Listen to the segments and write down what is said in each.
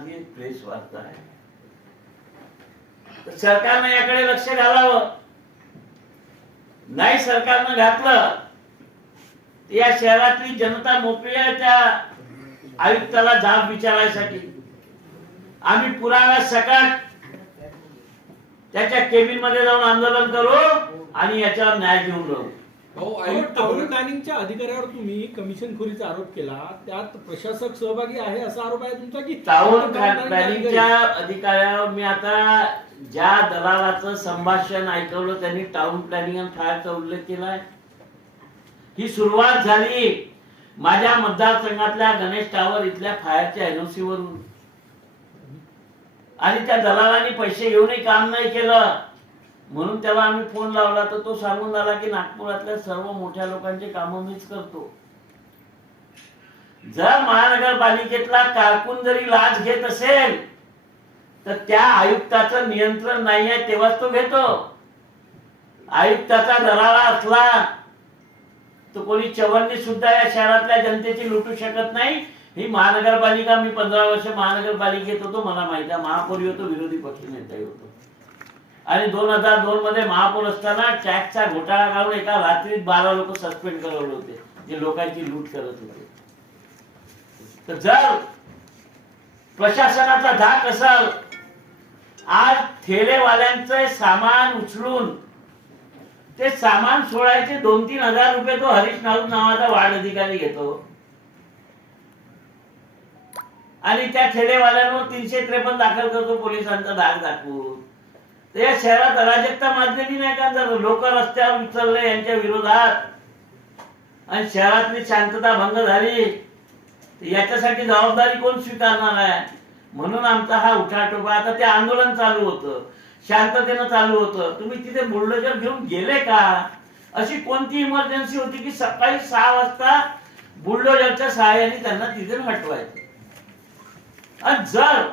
माझी एक प्रेस वार्ता आहे. तर सरकारनं याकडे लक्ष घालावं. नाही सरकारनं घातलं या शहरातली जनता मोकळी आहे त्या आयुक्ताला जाब विचारायसाठी. आम्ही पुराव्या सकट त्याच्या केबिन मध्ये जाऊन आंदोलन करू आणि याच्यावर न्याय घेऊन राहू. टाउन प्लॅनिंगच्या अधिकाऱ्यावर तुम्ही कमिशनखोरीचा आरोप केला, त्यात प्रशासक सहभागी आहे असा आरोप आहे तुमचा की टाउन प्लॅनिंगच्या अधिकाऱ्यावर मी आता ज्या दलालाचं संभाषण ऐकवलं त्यांनी टाउन प्लॅनिंग आणि फायरचा उल्लेख केलाय. ही सुरुवात झाली माझ्या मतदारसंघातल्या गणेश टावर इथल्या फायरच्या एनओसी वरून, आणि त्या दलालांनी पैसे घेऊनही काम नाही केलं. म्हणून त्याला आम्ही फोन लावला तर तो सांगून आला की नागपुरातल्या सर्व मोठ्या लोकांचे कामं मीच करतो. जर महानगरपालिकेतला कारकून जरी लाच घेत असेल तर त्या आयुक्ताचं नियंत्रण नाही आहे तेव्हाच तो घेतो. आयुक्ताचा दलाला असला तर कोणी चव्हाणनी सुद्धा या शहरातल्या जनतेची लुटू शकत नाही. ही महानगरपालिका, मी 15 वर्ष महानगरपालिकेत होतो, मला माहिती आहे. महापौर होतो, विरोधी पक्ष नेताही होतो. आणि 2002 मध्ये महापौर असताना टॅक्सचा घोटाळा करून एका रात्रीत 12 लोक सस्पेंड करवले होते जे लोकांची लूट करत होते. तर जर प्रशासनाचा धाक असेल, आज ठेलेवाल्यांचे सामान उचलून ते सामान सोडायचे 2-3 हजार रुपये तो हरीश नाऊक नावाचा वार्ड अधिकारी घेतो आणि त्या ठेलेवाल्यांवर 353 दाखल करतो पोलिसांचा धाक दाखवून. तर या शहरात अराजकता माजलेली नाही का? जर लोक रस्त्यावर उचलले यांच्या विरोधात आणि शहरातली शांतता भंग झाली याच्यासाठी जबाबदारी कोण स्वीकारणार आहे? म्हणून आमचा हा उठाठोबा. आता ते आंदोलन चालू होतं, शांततेनं चालू होतं, तुम्ही तिथे बुलडोजर घेऊन गेले का? अशी कोणती इमर्जन्सी होती की सकाळी 6 वाजता बुलडोजरच्या सहाय्याने त्यांना तिथे हटवायचं? आणि जर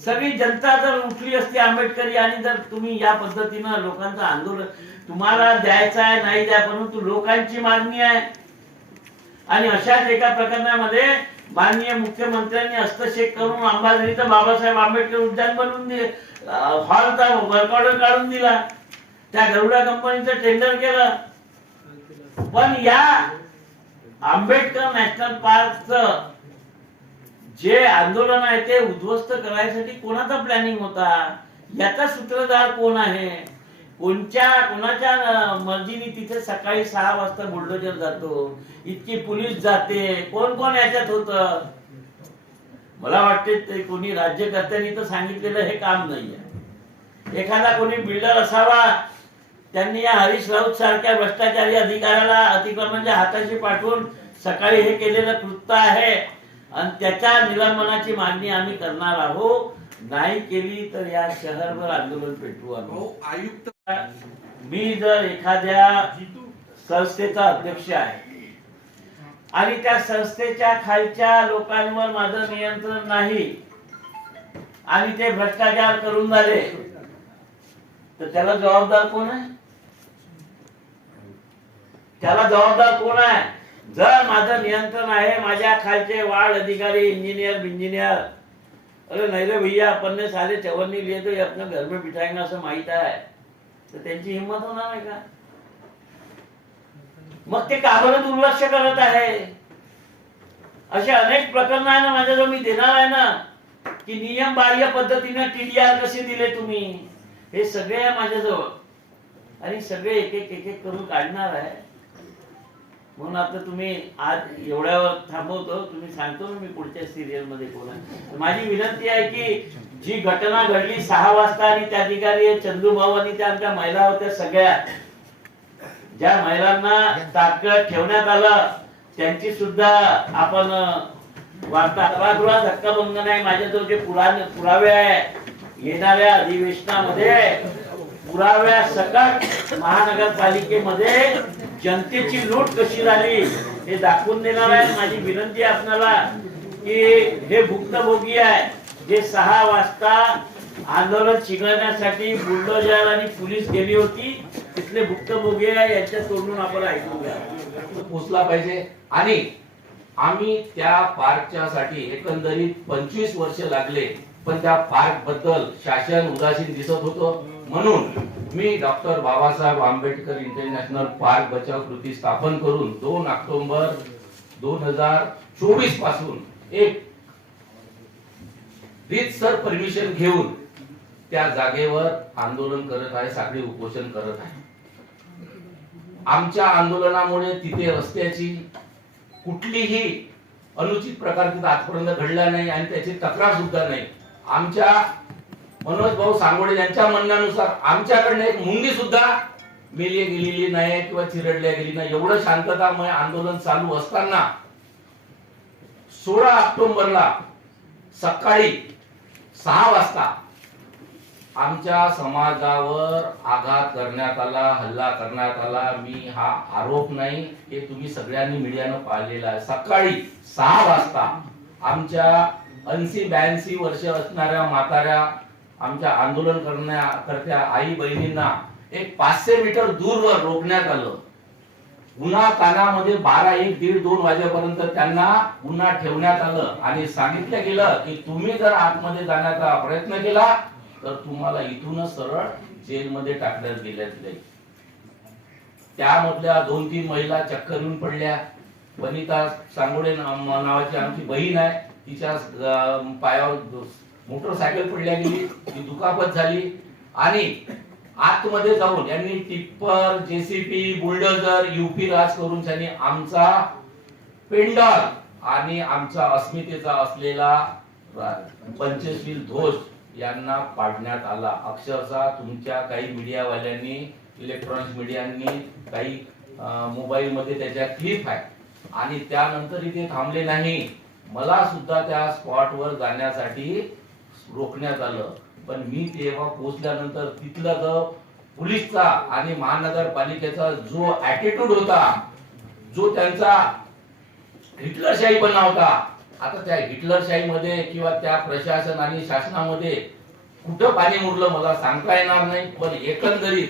सगळी जनता जर उठली असती आंबेडकरी आणि जर तुम्ही या पद्धतीनं लोकांचं आंदोलन, तुम्हाला द्यायचं आहे नाही द्या, परंतु लोकांची मागणी आहे. आणि अशाच एका प्रकरणामध्ये माननीय मुख्यमंत्र्यांनी हस्तक्षेप करून अंबाझरीचं बाबासाहेब आंबेडकर उद्यान बनवून दिले, हॉलचा वर्क ऑर्डर काढून दिला, त्या गरुडा कंपनीचं टेंडर केलं. पण या आंबेडकर नॅशनल पार्कचं जे आंदोलन आहे ते उद्ध्वस्त करायसाठी कोणाचा प्लॅनिंग होता? याचा सूत्रधार कोण आहे? कोणाच्या मर्जीने तिथे सकाळी 6 वाजता बुलडोजर जातो, इतकी पोलीस जाते, कोण कोण याच्यात होतं? मला वाटते ते कोणी राज्यकर्त्यांनी तर सांगितलेलं हे काम नाहीये. एखादा कोणी बिल्डर असावा, त्यांनी या हरीश राऊत सारख्या भ्रष्टाचारी अधिकाऱ्याला अतिक्रमणाच्या हाताशी पाठवून सकाळी हे केलेलं कृत्य आहे आणि त्याच्या निलंबनाची मागणी आम्ही करणार आहोत. नाही केली तर या शहरभर आंदोलन पेटवू आयुक्त. मी जर एखाद्या संस्थेचा अध्यक्ष आहे आणि त्या संस्थेच्या खालच्या लोकांवर माझं नियंत्रण नाही आणि ते भ्रष्टाचार करून झाले तर त्याला जबाबदार कोण आहे? त्याला जबाबदार कोण आहे? जर माझं नियंत्रण आहे, माझ्या खालचे वार्ड अधिकारी, इंजीनियर, अरे नहीं रे भैया अपन ने सारे चवन्नी लिए तो ये अपने घर में बिठाएंगे असं माहित आहे, तर त्यांची हिंमत होणार आहे का? मग ते का बरं दुर्लक्ष करत आहे? असे अनेक प्रकरण आहे ना माझ्याजवळ, मी देणार आहे ना की नियम बाह्य पद्धतीने TDR कसे दिले तुम्ही, हे सगळे आहे माझ्याजवळ आणि सगळे एक एक करून काढणार आहे. म्हणून आता तुम्ही आज एवढ्यावर थांबवतो, तुम्ही सांगतो ना मी पुढच्या सिरियल मध्ये कोण आहे. माझी विनंती आहे की जी घटना घडली 6 वाजता आणि त्या ठिकाणी चंदूभाऊ आणि त्या आमच्या महिला होत्या, सगळ्या ज्या महिलांना तात्काळ ठेवण्यात आलं त्यांची सुद्धा आपण वार्ता सभागृहात हक्कभंग नाही. माझ्याजवळ जे पुरावे आहे, येणाऱ्या अधिवेशनामध्ये पुराव्या सकट महानगरपालिकेमध्ये जनतेची लूट कशी झाली हे दाखवून देणार आहे. माझी विनंती आहे आपल्याला की हे भुक्तभोगी आहे जे 6 वाजता आंदोलन चिघळण्यासाठी बुलडोजर आणि पोलीस गेली होती, तिथले भुक्तभोगी आहे, यांच्या तोंडून आपण ऐकून घ्या. पोचला पाहिजे. आणि आम्ही त्या पार्कच्या साठी एकंदरीत 25 वर्ष लागले, पण त्या पार्क बद्दल शासन उदासीन दिसत होतं. म्हणून मी doctor Babasaheb Ambedkar international park बचाव कृती स्थापन करून 2 ऑक्टोबर 2024 पासून एक रीतसर परमिशन घेऊन त्या जागेवर आंदोलन करत आहे, साखळी उपोषण करत आहे. आमच्या आंदोलनामुळे तिथे रस्त्याची कुठलीही अनुचित प्रकार तिथे आजपर्यंत घडला नाही आणि त्याची तक्रार सुद्धा नाही. आमच्या मनोज भाऊ सांगोडे यांच्या म्हणण्यानुसार आमच्याकडनं एक मुंगी सुद्धा मेली गेलेली नाही किंवा चिरडल्या गेली नाही. एवढं शांततामय आंदोलन चालू असताना 16 ऑक्टोबरला सकाळी 6 वाजता आमच्या समाजावर आघात करण्यात आला, हल्ला करण्यात आला. मी हा आरोप नाही, हे तुम्ही सगळ्यांनी मीडियानं पाहिलेला आहे. सकाळी 6 वाजता आमच्या 80-82 वर्ष असणाऱ्या म्हाताऱ्या आमच्या आंदोलन करण्याकरत्या आई बहिणींना एक 500 मीटर दूरवर रोखण्यात आलं. उन्हा तानामध्ये 12, 1, 1:30, 2 वाजेपर्यंत त्यांना पुन्हा ठेवण्यात आलं आणि सांगितलं गेलं की तुम्ही जर आतमध्ये जाण्याचा प्रयत्न केला तर तुम्हाला इथूनच सरळ जेलमध्ये टाकण्यात गेल्यात जाईल. त्यामधल्या 2-3 महिला चक्कर येऊन पडल्या. वनिता सांगोडे नावाची आमची बहीण आहे, तिच्या पायावर मोटरसायकल पडल्या गेली, ती दुखापत झाली. आणि आतमध्ये जाऊन यांनी टिप्पर, जेसीबी, बुलडोजर, युपी राज करून त्यांनी आमचा पेंडॉल आणि आमचा अस्मितेचा असलेला पंचशील ध्वज यांना पाडण्यात आला. अक्षरशः तुमच्या काही मीडियावाल्यांनी, इलेक्ट्रॉनिक मीडियांनी काही मोबाईल मध्ये त्याच्या क्लिप आहे. आणि त्यानंतर इथे थांबले नाही, मला सुद्धा त्या स्पॉटवर जाण्यासाठी रोखण्यात आलं. पण मी तेव्हा पोहोचल्यानंतर तिथला जो पोलीसचा आणि महानगरपालिकेचा जो ऍटिट्यूड होता, जो त्यांचा हिटलरशाहीपणा होता, आता त्या हिटलरशाही मध्ये किंवा त्या प्रशासन आणि शासनामध्ये कुठं पाणी मुरलं मला सांगता येणार नाही. पण एकंदरीत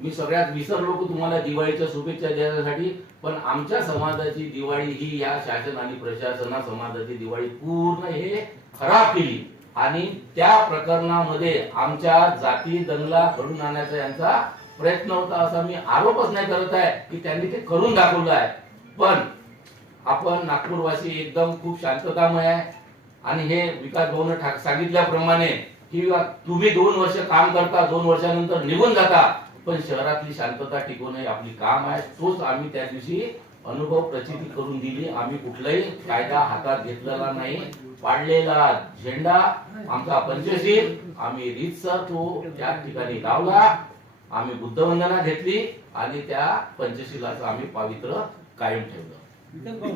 मी सगळ्यात विसरलो की तुम्हाला दिवाळीच्या शुभेच्छा देण्यासाठी. पण आमच्या समाजाची दिवाळी ही या शासन आणि प्रशासना समाजाची दिवाळी पूर्ण हे खराब केली. आणि त्या प्रकरणामध्ये आमच्या जाती दंगला घडून आणण्याचा यांचा प्रयत्न होता, असा मी आरोपच नाही करत आहे की त्यांनी ते करून दाखवलं आहे. पण आपण नागपूरवासी एकदम खूप शांततामय आहे. आणि हे विकास भाऊने सांगितल्याप्रमाणे की तुम्ही 2 वर्ष काम करता, 2 वर्षानंतर निघून जाता, पण शहरातली शांतता टिकवणे आपली काम आहे. तोच आम्ही त्या दिवशी अनुभव प्रचिती करून दिली. आम्ही कुठलाही कायदा हातात घेतलेला नाही. पाडलेला झेंडा आमचा पंचशील आम्ही रीतसर तो त्या ठिकाणी लावला. आम्ही बुद्धवंदना घेतली आणि त्या पंचशीलाचं आम्ही पावित्र्य कायम ठेवलं. विकास भाऊ,